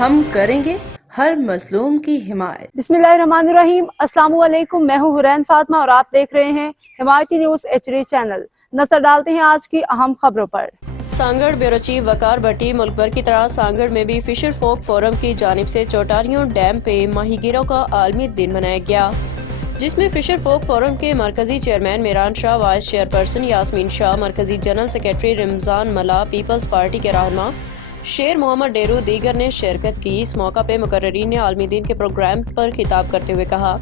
ہم کریں گے ہر مظلوم کی حمایت۔ بسم اللہ الرحمن الرحیم۔ السلام علیکم، میں ہوں حرین فاطمہ اور آپ دیکھ رہے ہیں حمایتی نیوز HD چینل۔ نظر ڈالتے ہیں آج کی اہم خبروں پر۔ سانگڑ بیورو چیف وقار بھٹی ملک بھر کی طرح سانگڑ میں بھی فشر فوک فورم کی جانب سے چوٹاریوں ڈیم پہ ماہی گیروں کا عالمی دن منایا گیا، جس میں فشر فوک فورم کے مرکزی چیئرمین میران شاہ، وائس چیئر پرسن یاسمین شاہ، مرکزی جنرل سیکرٹری رمضان ملا، پیپلز پارٹی کے رہنما شیر محمد ڈیرو دیگر نے شرکت کی۔ اس موقع پہ مقررین نے عالمی دن کے پروگرام پر خطاب کرتے ہوئے کہا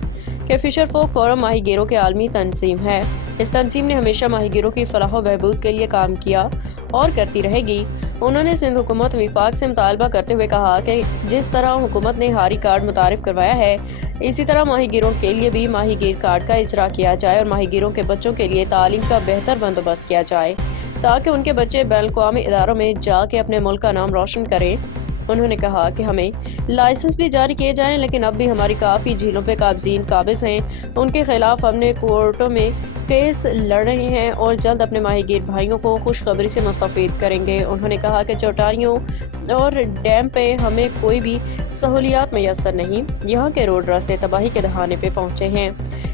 کہ فشر فوک فورم ماہی گیروں کی عالمی تنظیم ہے۔ اس تنظیم نے ہمیشہ ماہی گیروں کی فلاح و بہبود کے لیے کام کیا اور کرتی رہے گی۔ انہوں نے سندھ حکومت وفاق سے مطالبہ کرتے ہوئے کہا کہ جس طرح حکومت نے ہاری کارڈ متعارف کروایا ہے، اسی طرح ماہی گیروں کے لیے بھی ماہی گیر کارڈ کا اجرا کیا جائے اور ماہی گیروں کے بچوں کے لیے تعلیم کا بہتر بندوبست کیا جائے تاکہ ان کے بچے بین الاقوامی اداروں میں جا کے اپنے ملک کا نام روشن کریں۔ انہوں نے کہا کہ ہمیں لائسنس بھی جاری کیے جائیں، لیکن اب بھی ہماری کافی جھیلوں پہ قابضین قابض ہیں۔ ان کے خلاف ہم نے کورٹوں میں کیس لڑ رہے ہیں اور جلد اپنے ماہی گیر بھائیوں کو خوشخبری سے مستفید کریں گے۔ انہوں نے کہا کہ چوٹاریوں اور ڈیم پہ ہمیں کوئی بھی سہولیات میسر نہیں، یہاں کے روڈ راستے تباہی کے دہانے پہ پہنچے ہیں۔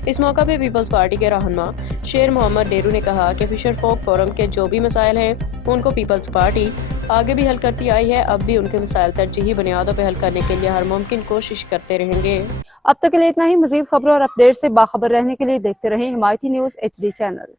اس موقع پہ پیپلز پارٹی کے رہنما شیر محمد ڈیرو نے کہا کہ فشر فوک فورم کے جو بھی مسائل ہیں ان کو پیپلز پارٹی آگے بھی حل کرتی آئی ہے، اب بھی ان کے مسائل ترجیحی بنیادوں پہ حل کرنے کے لیے ہر ممکن کوشش کرتے رہیں گے۔ اب تک کے لیے اتنا ہی۔ مزید خبروں اور اپڈیٹ سے باخبر رہنے کے لیے دیکھتے رہیں حمایتی نیوز HD چینل۔